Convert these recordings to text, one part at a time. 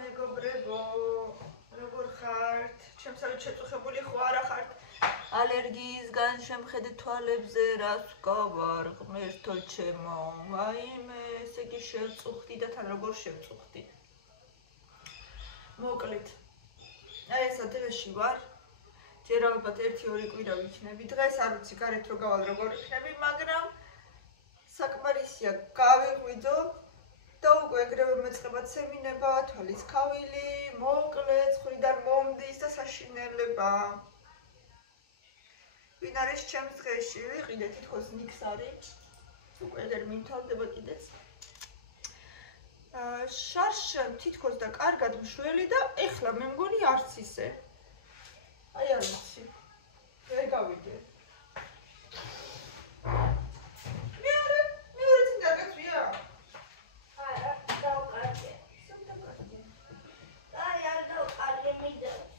მეგობრებო, როგორ ხართ? ჩემსავით შეწუხებული ხო არა ხართ? ალერგიისგან შემხედეთ თვალებზე რას ვკავარ, ღმერთო ჩემო, ვაიმე, ესე იგი შევწუხდი და თან როგორ შევწუხდი. მოკლედ, აი ეს დღეში ვარ. ჯერ ალბათ 1-2 კვირა ვიქნები. დღეს არ ვიცი გარეთ რო გავალ როგორ ვიქნები, მაგრამ საკმარისია გავიღვიძო და უკვე ეგრევე მეწყებათ სემინება, თვალის ქავილი, მოკლედ, ცხვრიდან მომდის და საშინელება. ვინ არის ჩემს დღეში? ვიყიდე თითქოს ნიქს არის. უკვე ეგერ მიმთავრდება კიდეც. შარშან თითქოს და კარგად მშველი და ეხლა მე მგონი არც ისე. აი არ ვიცი. ვერ გავიგე. მეორე წინ დაგეცვია? არა, დავყარგე. სულ დავყარგე. აი არ დავყარგე მიდევს.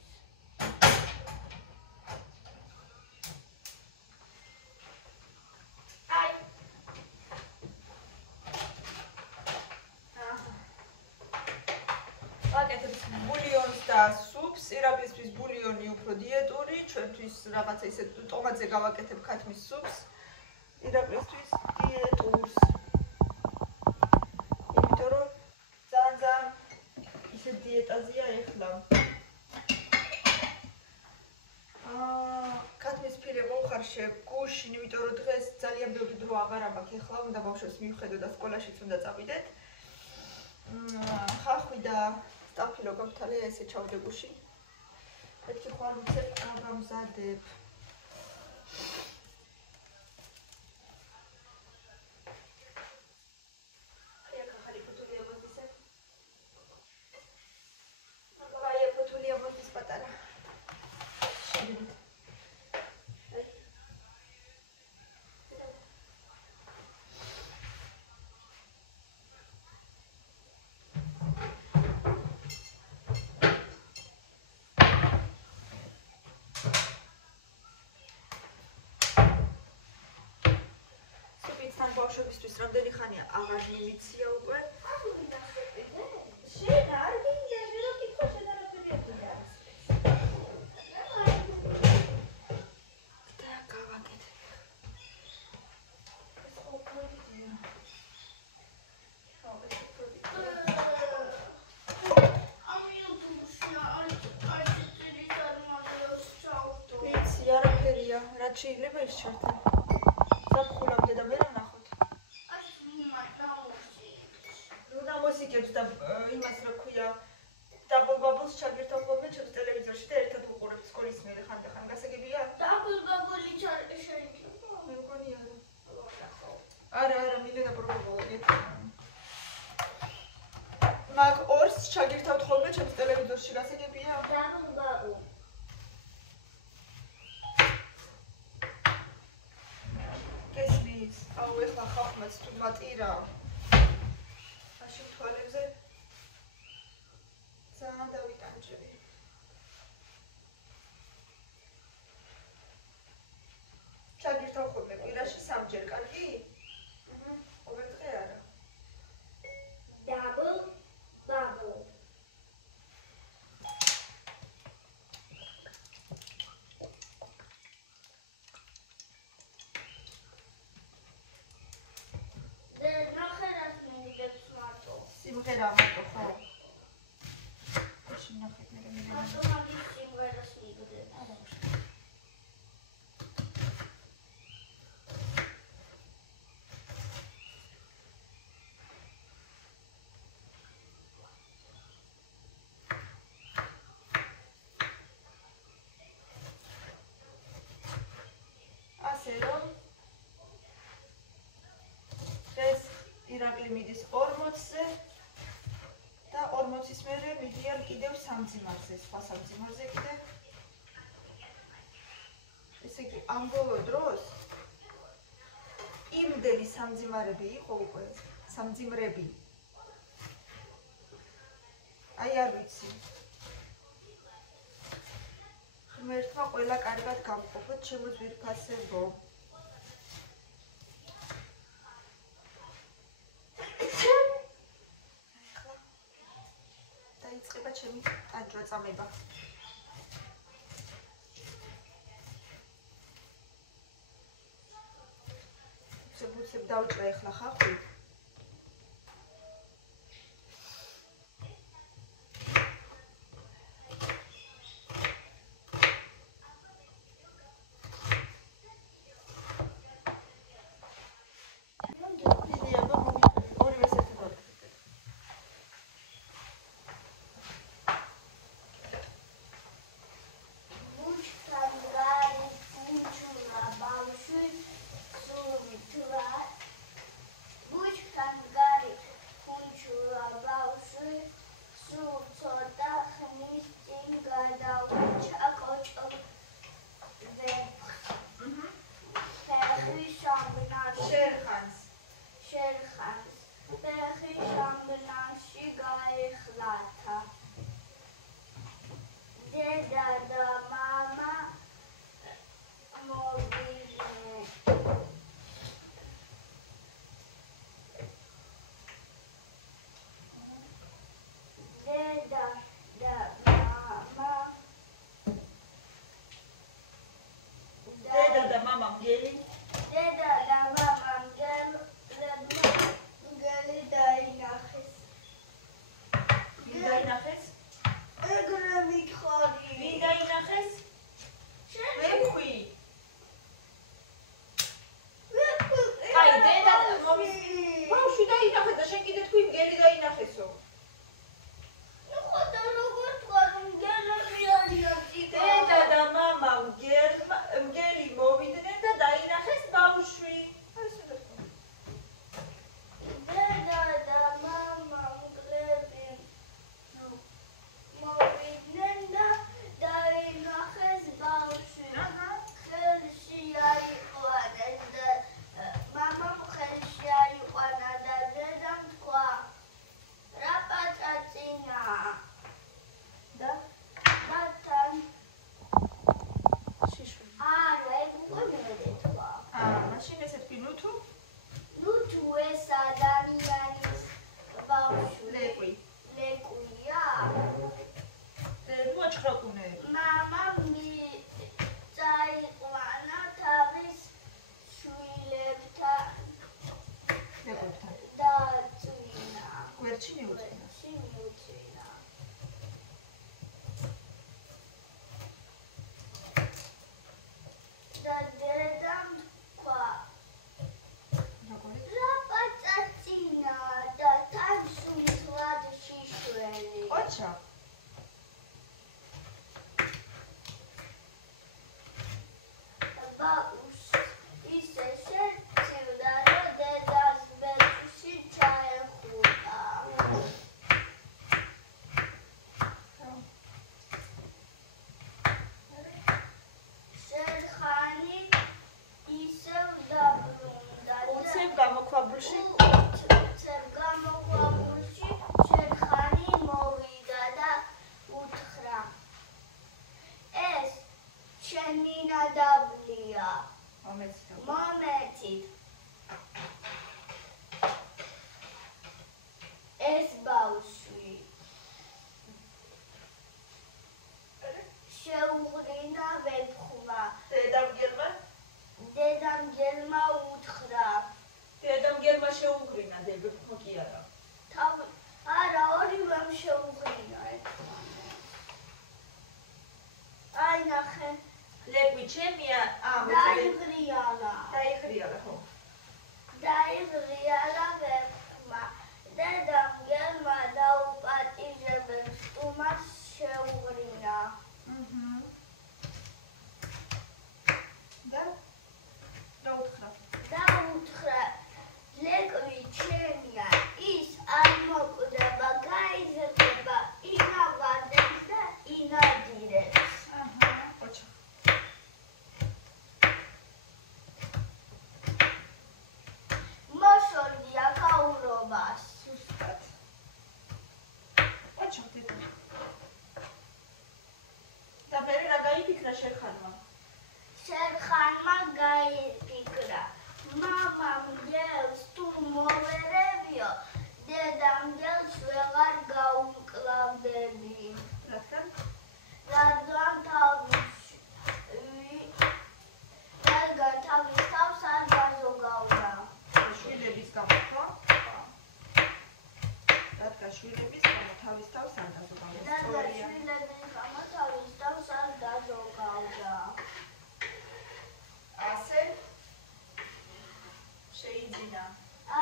ვაკეთებ ბულიონს და სუპს, ირაკლისთვის ბულიონი უფრო დიეტური, ჩვენთვის რაღაცა ისე ტომატზე გავაკეთებ ქათმის სუპს, ირაკლისთვის დიეტურს. იმიტომ რომ ძალიან ისე დიეტაზეა ეხლა. ქათმის ფილე მოუხარშე გუშინ, იმიტომ რომ დღეს ძალიან ბევრი დრო აღარ მაქვს, ეხლა უნდა ბავშვებს მივხედო და სკოლაშიც უნდა წავიდეთ. ხახვი და სტაფილო გავთვალე ესე ჩავდე გუშინ. მეთქი ხვალ უცებ გამზადებ. ბავშვებისთვის რამდენი ხანია აღარ მიმიცია უკვე. შენ არ გინდები რომ კითხო შენ არაფერი არ და გავაკეთე. ეს ოპერაცია. ვიცი არაფერია, რაც შეიძლება ის ჩართე. ზაფხულამდე და მე მოსიკებს და იმას რა ქვია დაბლ ბაბლს ჩაგერთავ ხოლმე ჩემს ტელევიზორში და ერთად ვუყურებ სკოლის მერე ხანდახან გასაგებია? დაბლ ბაბლი შეიძლება. მე მგონი არა. არა, მილენა პრობლემაა. მაგ ორს ჩაგერთავთ ხოლმე ჩემს ტელევიზორში გასაგებია? დაბლ ბაბლ. გესმის? აუ ეხლა ხალხმაც თუ მატირა. თვალებზე ძალიან დავიტანჯები. ჩაგირთავ ხოლმე კვირაში 3 ჯერ, კარგი? ყოველ დღე არა. დაბლ ბაბლ. სიმღერა მარტო ხო? შინახეთ მე მე. მარტო მაგის სიმღერას მიგდებ. არა. ასე რომ ეს ირაკლი მიდის 40-ზე და 40-ის მერე მიდიან კიდევ 3 ძიმარზე, სხვა 3 ძიმარზე კიდევ. ესე იგი ამ ბოლო დროს იმდენი 3 ძიმარები იყო უკვე, 3 ძიმრები. აი არ ვიცი. ღმერთმა ყველა კარგად გამყოფოთ ჩემო ძვირფასებო. წება ჩემი ტანჯვა წამება. ბუცებ დავჭრა ახლა ხახვი.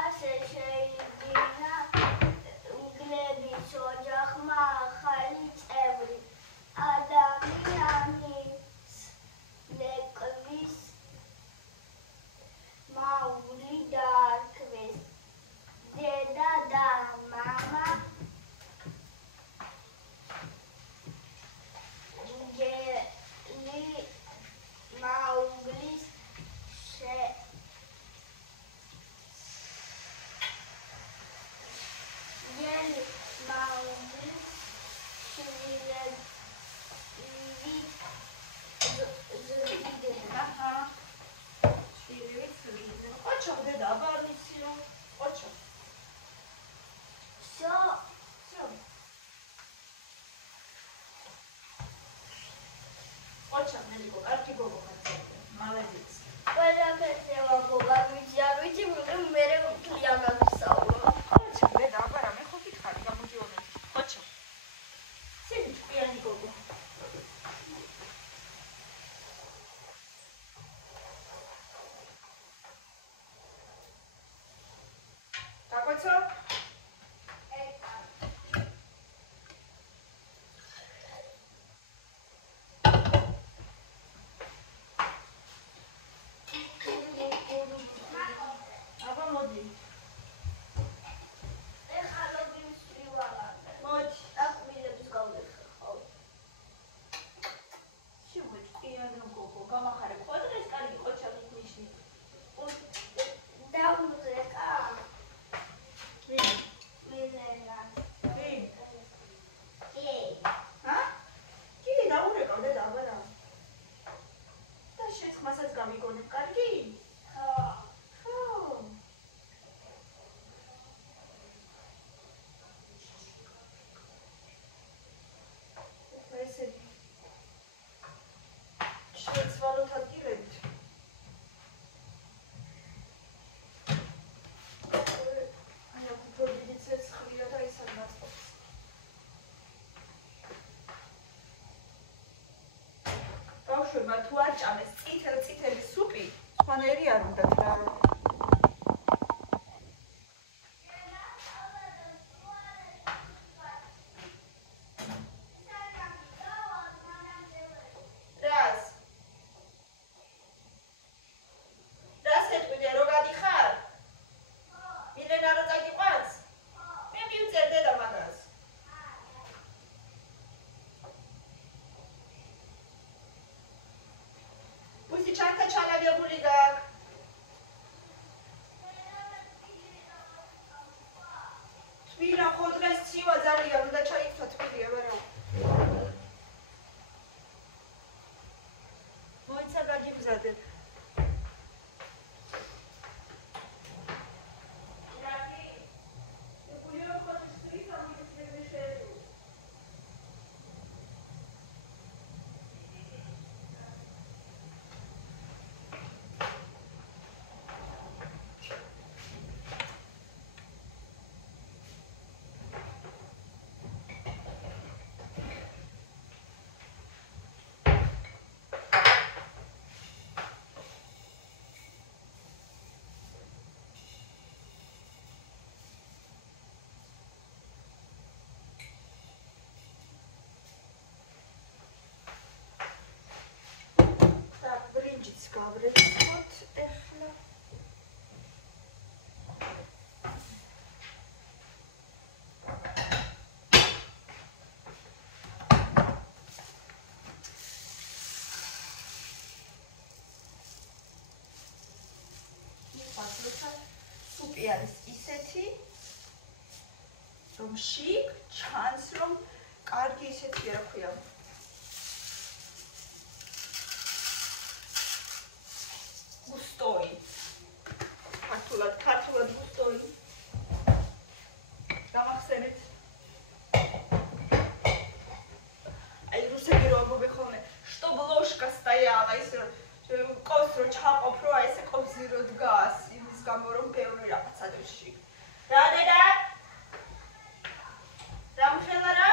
ასე შეიძინა ულების ოჯახმა ახალი წევრი ადამიანის ლეკვის მაული დაარქვეს. დედა და მამა გელი მაუგლის ბავშვებმა თუ არ ჭამეს წითელი სუპი, სხვანაირი არ უნდათ რა. ჩანთა ჩალაგებული გაქვს. თბილა ხო დღეს ცივა ძალიან უნდა ჩაიქცა თბილი აბარა. მოიცა გაგიბზადებ. გავრეცხოთ ახლა. სუპი არის ისეთი, რომ შიგ ჩანს, რომ კარგი ისეთი რა ქვია. გუსტოი. ქართულად გუსტოი. გამახსენეთ. აი რუსები რო ამბობენ ხოლმე, чтоб ложка стояла, ის კოს რო ჩაყოფრო, აი ესე კოზი რო დგას, იმის გამო რომ ბევრი რაღაცა დეში. რა დედა? დამხელა რა?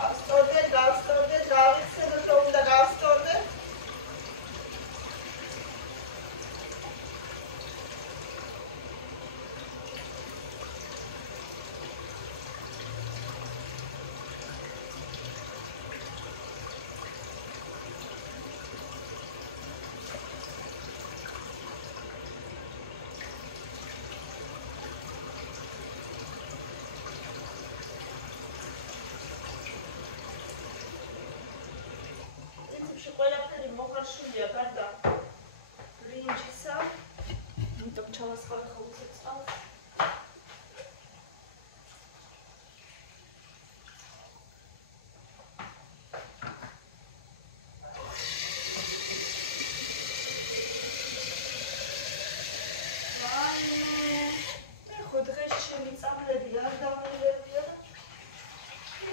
გავსტორდეთ, რა ვიცოდეთ რომ უნდა გავსტორდეთ. ყველაფერი მოხარშულია გარდა ბრინჯისა. იმიტომ ჩავასხავე ხოლმე წყალს. ხო დღეს ჩემი წამლები არ დამილევია და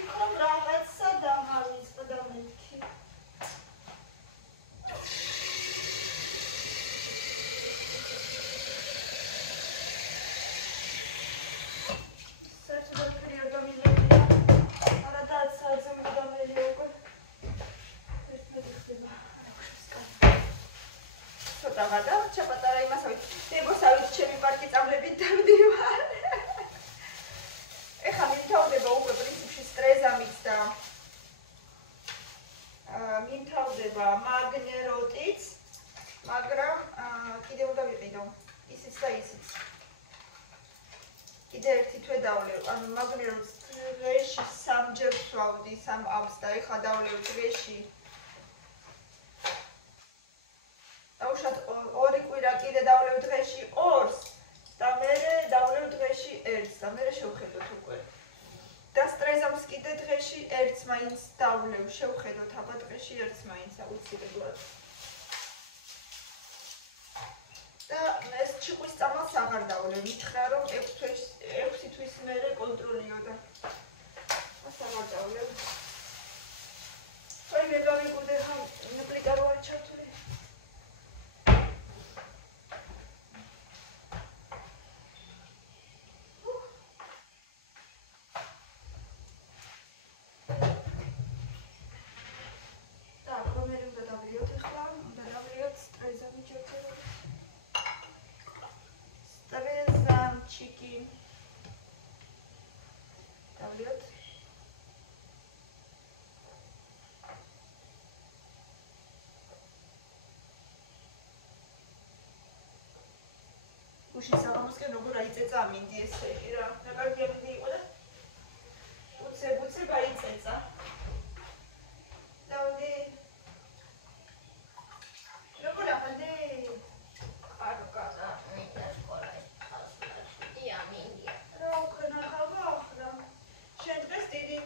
იქ რაღაცა დამავიწყდა და მეთქი. გადავარჩა პატარა იმასავით. დებოსავით ჩემი პარკი წამლებით დავდივარ. ეხლა მიმთავრდება უკვე პრინციპში სტრეზამიც და მიმთავრდება მაგნეროტიც, მაგრამ კიდე უნდა ვიყიდო ისიც და ისიც. კიდე ერთი თვე დავლევ, ანუ მაგნეროტს დღეში 3 ჯერ ვსვავდი 3 აპს და ეხლა დავლევ დღეში დაუშვათ 2 კვირა კიდე დავლევ დღეში 2-ს და მერე დავლევ დღეში 1-ს და მერე შევხედოთ უკვე. და სტრეზამს კიდე დღეში 1-ს მაინც დავლევ, შევხედოთ აბა დღეში 1-ს მაინც აუცილებლად. და ეს ჩიყვის წამალს აღარ დავლევ, მითხრა რომ 6 თვის მერე კონტროლიო და მას აღარ დავლევ. აი მე გავიგულე ხომ პლიტა რო არის ჩართული. უშის საღამოსკენ როგორ აიწეცა ამინდი ესეთი რა. და კარგი ამინდი იყო და უცებ აიწეცა. დავდი. როგორ ახალდი? კარგად მინდა სკოლა ასლაში ამინდია. რა უკნა ხავა? შენ დღეს დიდი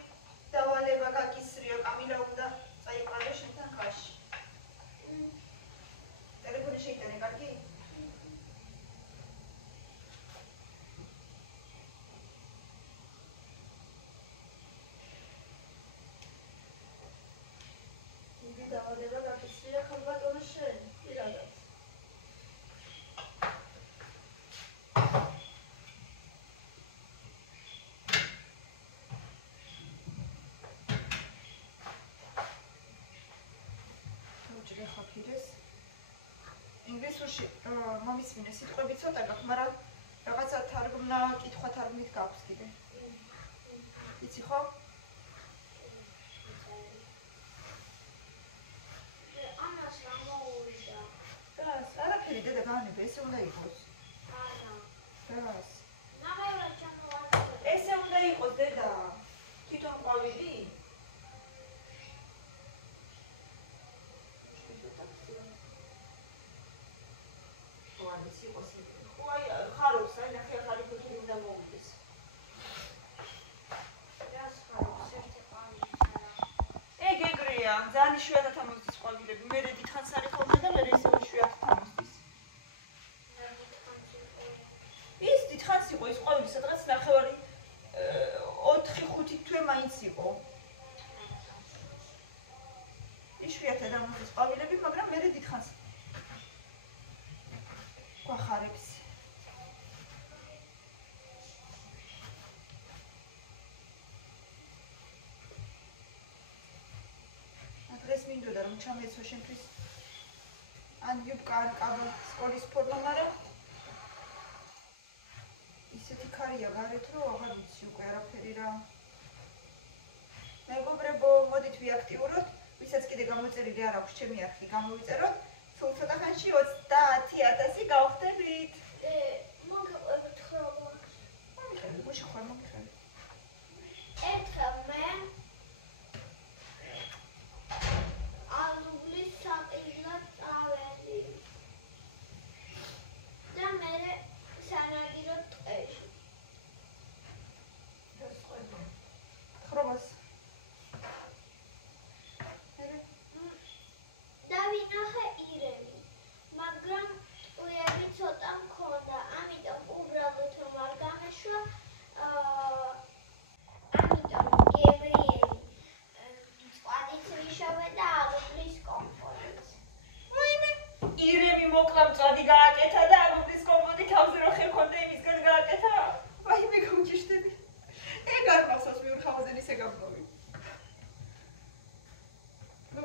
დავალება გაკისრიო, კამილა უნდა წაიყარე შენთან ხაში. ტელეფონი შეიტანე, კარგი? დავალება გაკისრია ხალბატონო შენ, პირადად. უჭრე ხაფირეს. ინგლისურში მომისმინე სიტყვები ცოტა გაქვს, მაგრამ რაღაცა თარგმნა, კითხვა თარგმნით გაქვს კიდე. იცი ხო? არაფერი დედა განები, ესე უნდა იყოს. დას. ესე უნდა იყოს დედა. თვითონ ყვავილი? ხوانიც იყოს. ხო აი ხარობს, აი ნახე ახალი ფოთი უნდა მოვიდეს. რას ხარობს ერთი ყვავილი? გეგრია, ძალიან იშვიათად ამოდის ყვავილები. მე დიდხანს არის ხოლმე და მე ისე იშვიათად ამოდის. ის დიდხანს იყო ის ყვავილი, სადღაც ნახევარი 4-5 თვე მაინც იყო. იშვიათად ამოდის ყვავილები, მაგრამ მე დიდხანს გვახარებს. რომ ჩამეცვა შენთვის ან იუბკა ან კაბა სკოლის ფორმა, მაგრამ ისეთი ქარია გარეთ, რომ აღარ ვიცი უკვე არაფერი რა. მეგობრებო, მოდით ვიაქტიუროთ, ვისაც კიდე გამოწერილი არ აქვს ჩემი არხი, გამოვიწეროთ. სულ ცოტა ხანში 30,000 გავხდებით. მოგიყვებით ხოლმე. მოგიხები, გუშინ ხარ მოგიხები. ერთხელ მე ალუბლის საყიდლად წავედი და მერე სანადიროდ ტყეში. ხრობას. დავინახე ირემი, მაგრამ ტყუები ცოტა მქონდა, ამიტომ უბრალოდ რომ არ გამეშვა, ამიტომ გებრიელი მწვანით ვიშოვე და ალუბლის კომპოტით. ვაიმე, ირემი მოკლა მწვადი გააკეთა და ალუბლის კომპოტი თავზე რო ხე მქონდა იმისგან გააკეთა. ვაიმე, გამჭირდები. ეგ არ მახსოვს მიურხავაზენ ისე გამოვი.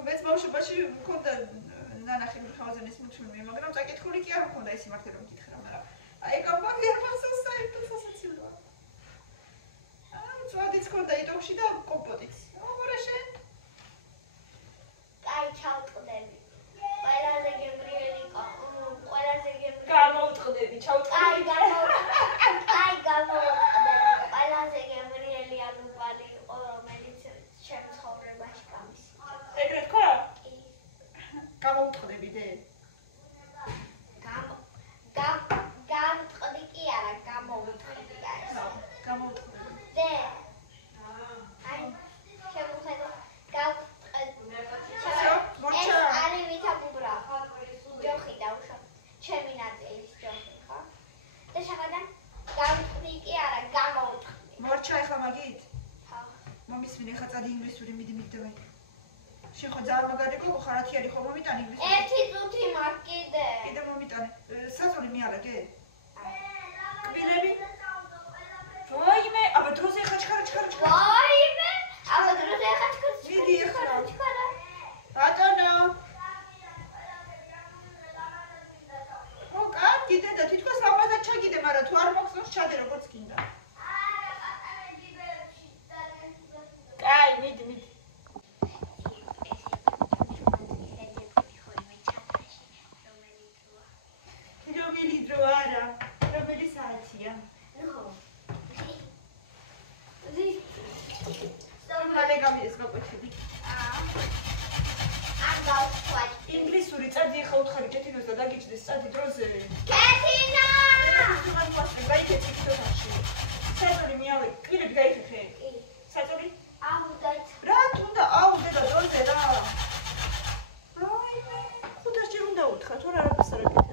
მეც ბავშვობაში მქონდა ნანახი მიურხავაზენის მუჩვენე, მაგრამ წაკითხული კი არ მქონდა ისი მართლა რომ მკითხა, მაგრამ აი გამოვი არ მახსოვს საერთოდ სასაცილოა. მწვადიც მქონდა იტოვში და კომპოტიც. როგორ შენ? კაი, ჩავტყდები. ყველაზე გებრიელი გამოუტყდები, ჩავტყდები. კაი, გამოუტყდები. ყველაზე გებრიელი ალუბალი იყო, რომელიც ჩემ ცხოვრებაში გამისცა. ეგრე თქვა? კი. გამოუტყდები დე? გამტყდი კი არა, გამოვიტყდი არის. გამოუტყდები. დე. აი, შემოხედო, გავტყდი. ეს არის ვითაბუბრა. ჯოხი დავუშვა. ჩემი ნაწილის ჯოხი, ხო? და შეგადა გამტყდი კი არა, გამოვიტყდი. მორჩა ეხლა მაგით? ხო. მომისმინე ხა წადი ინგლისური მიდი დავაი. შენ ხო ძალიან მაგარი გოგო ხარ, 10 არის ხო მომიტანი ინგლისური? ერთი წუთი მაქვს კიდე. კიდე მომიტანე. საწოლი მიარაგე? კბილები? ვაიმე, აბა დროზე ხა ჩქარა. ვაიმე, აბა დროზე ხა ჩქარა. მიდი ახლა. ჩქარა. ბატონო. ო, კარგი დედა, თითქოს ლამაზად ჩაგიდე, მაგრამ თუ არ მოგწონს ჩადე როგორც გინდა. კაი, მიდი. რომელი დრო არა, რომელი საათია? მალე გამიდეს გაკვეთები. არ გავსვათ. ინგლისური წადი ხა უთხარი კეთილოს და დაგიჭდეს წადი დროზე. კეთინა! გაიქეცი თვითონში. საწოლი მიავე, კბილები გაიქეხე. კი. საწოლი? აუდაც. რა თუნდა აუდე და დროზე რა. ვაიმე, ხუთასჯერ უნდა უთხრა, თორე არაფერს არ აკეთებ.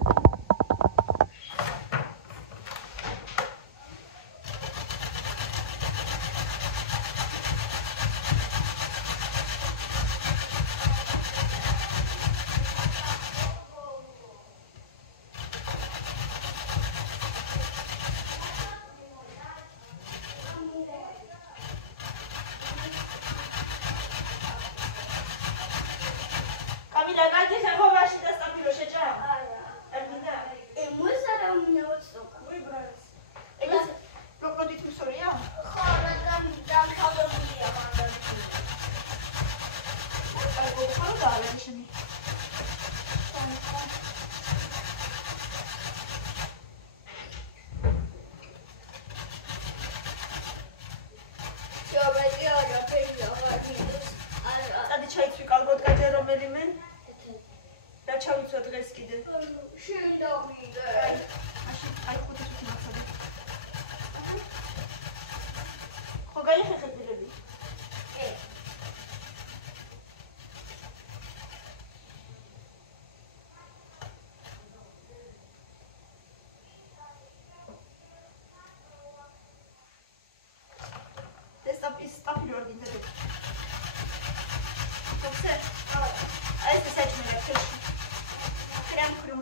კამილა, გადი ხეხობაში და სტაფილო შეჭა? არა. არ გინდა? მუსარა მნეოცოკა. უი ბრას. ეგას პროპოდით მსორია? ხო, მაგრამ დამთავრებულია მანდ. აი, გოხარო და არა შენი. წადი ჩაიცვი კალბოთ გაჯერ რომელიმე? რა ჩავიცვა დღეს კიდე? შენ დავიდე. აი, 5 წუთი მახსოვდა. ხო გაიხეხე კბილები? კი. სტაფილო არ გინდა დე. ხოხსე? აი, ეს საჭმელი აქვს. კრემ.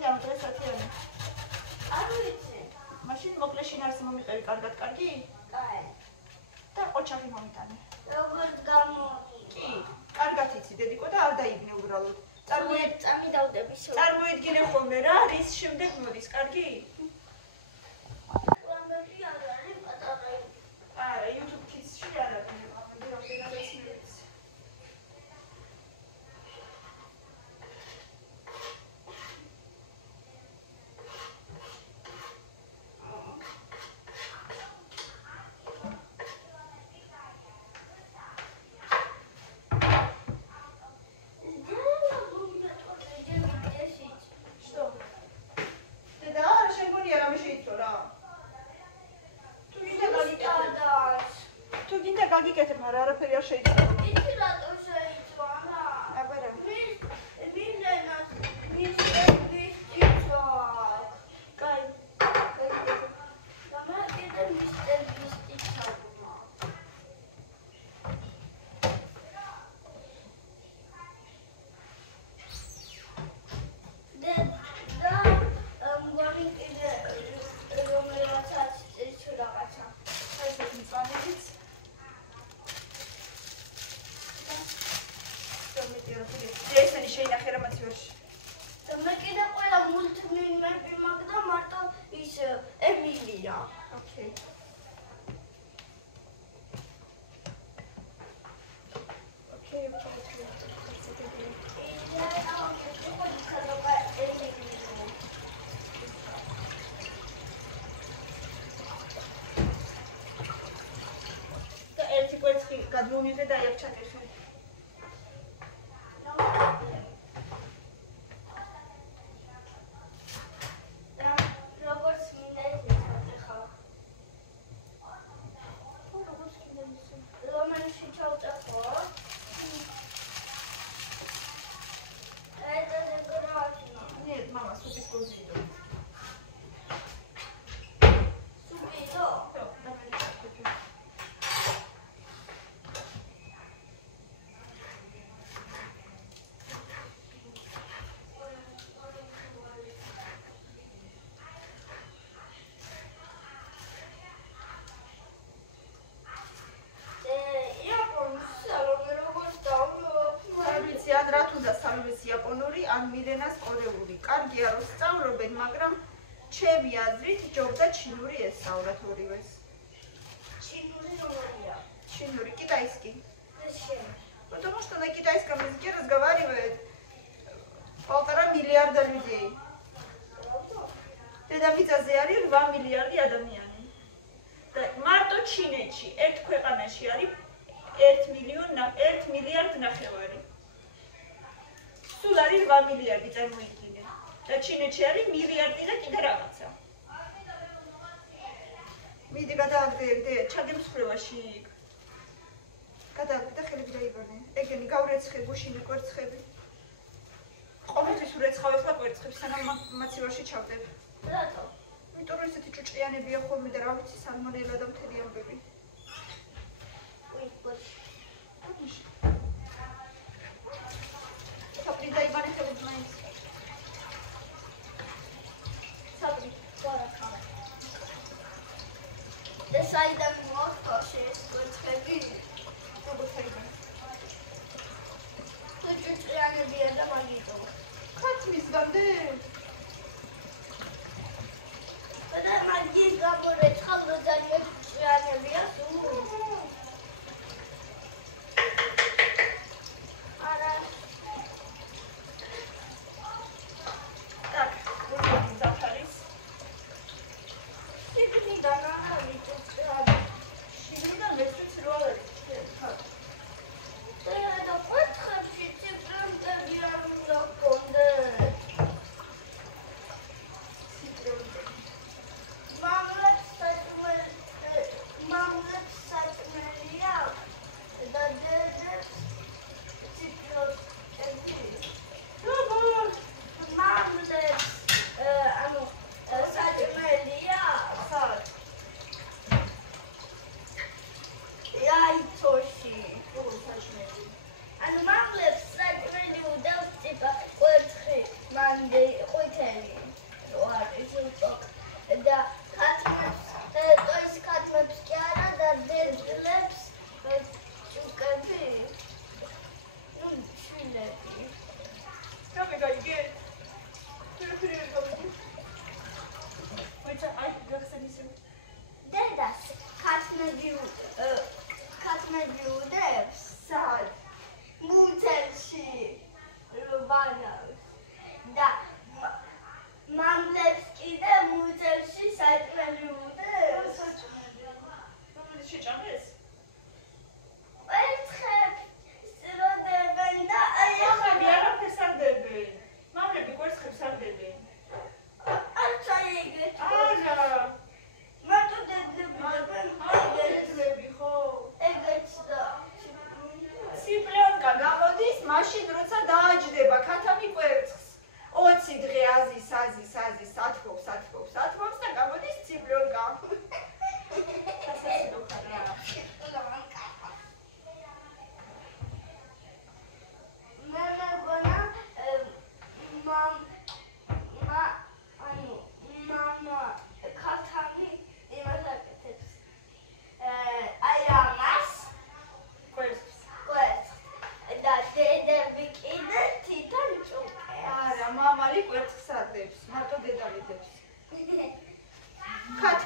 მომი დღეს ათიანი. არ ვიცი. მაშინ მოკლე შინაარსი მომიყევი კარგად, კარგი? კაი. და ყოჩაღი მომიტანე. როგორც გამოვიდა. კი, კარგად იცი დედიკო და არ დაიბნე უბრალოდ. წამიდავდები შევ. წარმოიდგინე ხოლმე რა, რის შემდეგ მოდის, კარგი? რამები არ არის პატარა. არა, YouTube Kids-ში არ არის. ამბი რამდენად ეცნიერებს. გაგიკეთებ, მაგრამ არაფერი არ შეიძლება. იცი რატო შეიძლება? აბა რა. მიზენას მისტერ კაი. და კიდე მისტერ ბისტიცა. და მგონი კიდე რომელსაც ის რაღაცა. ესეც მწვანეც. ესენი შეინახე რა მაცივერში. და მე კიდე ყველა მულტფილმები მაქვს და მარტო ის ემილია. ოკეი. ოკეი, და ერთი კვერცხი გადმომიღე და იქ ჩატეხე. იაპონური ან მილენას კორეული. კარგია რომ სწავლობენ, მაგრამ ჩემი აზრით ჯობდა ჩინური ესწავლათ ორივეს. ჩინური რომელია? Чинური, китайский. Зачем? Потому что на китайском языке разговаривает 1,5 миллиарда людей. დედამიწაზე არის 8 მილიარდი ადამიანი. და მარტო ჩინეთში ერთ ქვეყანაში არის 1 მილიარდ ნახევარი. სულ არის 8 მილიარდი წარმოიდგინე. და ჩინეთში არის მილიარდი და კიდე რაღაცა. მიდი გადააგდე, ჩაგემსხვრევაში იქ. გადააგდე და ხელები დაიბანე. ეგენი გავრეცხე გუშინი კვერცხები. ყოველთვის ვრეცხავებ და კვერცხებს, სანამ მაცივარში ჩავდებ. რატო? იმიტომ რომ ესეთი ჭუჭყიანებია ხოლმე და რა ვიცი სალმონელა და მთელი ამბები. საპრი დაიბანე ხელებს მაინც. საპრი, გორაკა. და საიდან მოხდა ეს კვერცხები? როგორ ხარიბან? თუ ჭუჭყიანებია და მაგიტო. ქათმის გამდე? და მაგის გამორეცხავ და ძალიან ჭუჭყიანებია სულ. არა. Так, გულმოდი ზაფარის. შიგნიდან არა ჭუჭყიანი. შიგნიდან მეცვიც რო არის. და კვერცხებში ციტრუსები არ უნდა გქონდეს.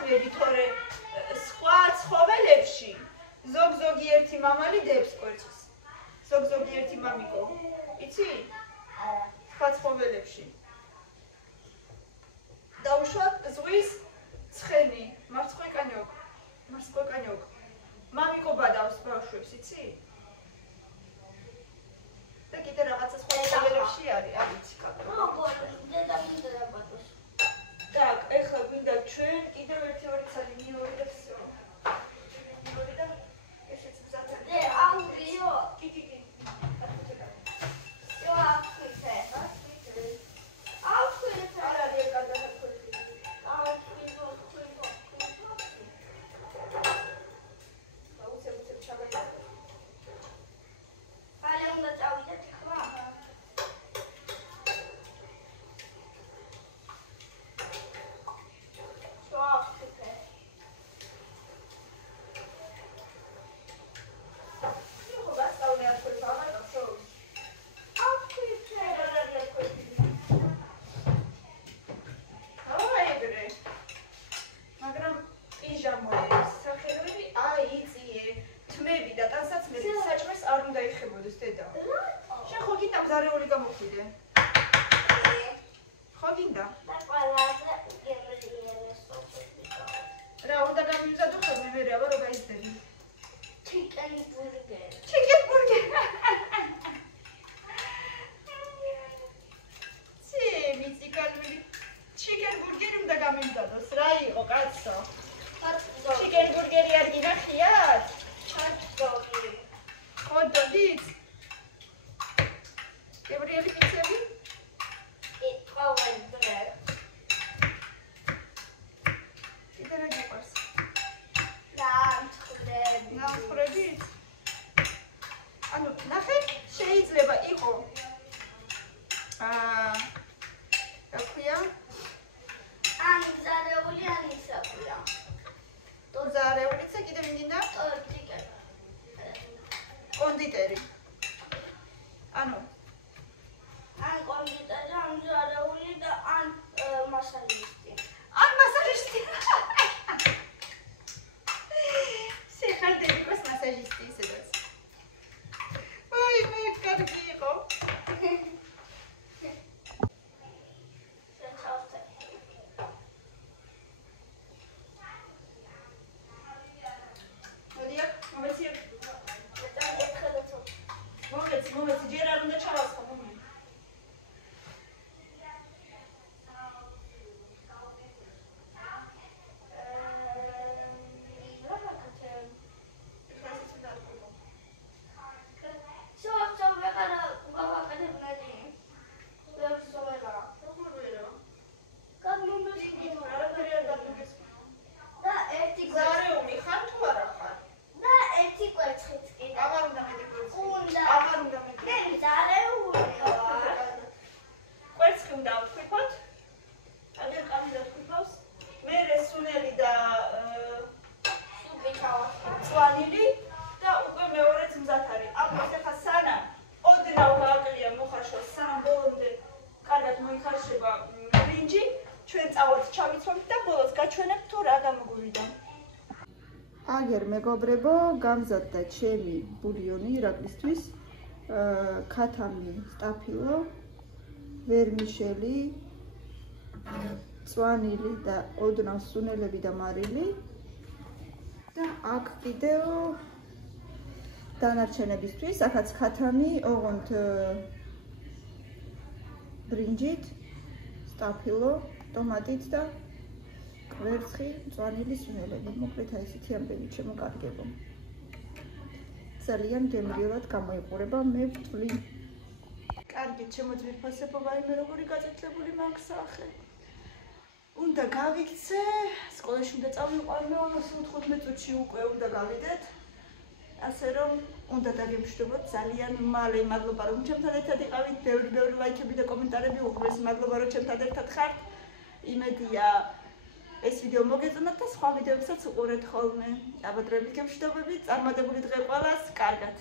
ნახვიერი, თორე სხვა ცხოველებში ზოგ-ზოგიერთი მამალი დებს კვერცხს. ზოგ-ზოგიერთი მამიკო. იცი? სხვა ცხოველებში. დაუშვათ ზღვის ცხენი, მარცხვეკანიოკ. მამიკო ბადავს ბავშვებს, იცი? და კიდე რაღაცა სხვა ცხოველებში არის, არიცი კაკო. დედა მინდა დაბადოს. Так, ეხლა გვინდა ჩვენ კიდევ ერთი ორი ცალი მეორე და всё. მეორე და ესეც მზადდა. აურიო. კი. всё, აქვე. არა, არ გადაგაკეთე. დაუცებ ჩაგატარდა. Ale უნდა წავიდეთ ხმა. შოაფიქე. ხო, გასწავლე არ თქვი, მაგრამ შო. აფიქე. მაგრამ პიჟამოების სახელები აიწიე. თმები და ტანსაცმელი საჭმელს არ უნდა იხებოდეს დედა. შენ ხო გინდა მზარეული გამოხვიდე? ხო გინდა? და ყველაზე გემრიელეს სოფელი. რა უნდა გამიმზადო ხო მე ვერ აბა რო გაიზდები. Chicken burger. Chicken burger. Chicken burger უნდა გამიმზადოს რა იყო კაცო? Chicken burger-ი არ გინახიათ? Hot-dog. Hot-dog-იც? გემრიელი პიცები? ყოველდღე. კიდე რა გიყვარს? ნამთხრებით? ანუ ნახე, შეიძლება იყო რა ქვია? ან მზარეული, ან ისაკვია. მზარეულიცა კიდე მინდა? ტორტიკა. კონდიტერი. ანუ ან კონდიტერი, ან მზარეული და ან მასაჟისტი. ან მასაჟისტი. სიხარდები ყოს მასაჟისტი ისედაც. ვაი, მე კარგი იყო. მომეცი, ჯერ არ უნდა ჩავასხო, მომი. აგერ მეგობრებო, გამზადდა ჩემი ბულიონი ირაკლისთვის, ქათამი, სტაფილო, ვერმიშელი, წვანილი და ოდნავ სუნელები და მარილი და აქ კიდევ დანარჩენებისთვის, ახაც ქათამი, ოღონდ ბრინჯით, სტაფილო, ტომატით და კვერცხი, წვანილი, სუნელები. მოკლედ აი ესეთი ამბები შემოკარგებო. ძალიან გემრიელად გამოიყურება, მე ვთვლი. კარგით, შემოძვირფასებო, ვაიმე როგორი გაწეთლებული მაქვს სახე. უნდა გავიქცე, სკოლაში უნდა წავიყვანო, 15 წუთში უკვე უნდა გავიდეთ. ასე რომ უნდა დაგემშვიდობოთ ძალიან მალე. მადლობა რომ ჩემთან ერთად იყავით, ბევრი ლაიქები და კომენტარები უღრეს. მადლობა რომ ჩემთან ერთად ხართ. იმედია ეს ვიდეო მოგეწონათ და სხვა ვიდეოებსაც უყურეთ ხოლმე. აბადრებით გემშვიდობებით, წარმატებული დღე ყველას, კარგად.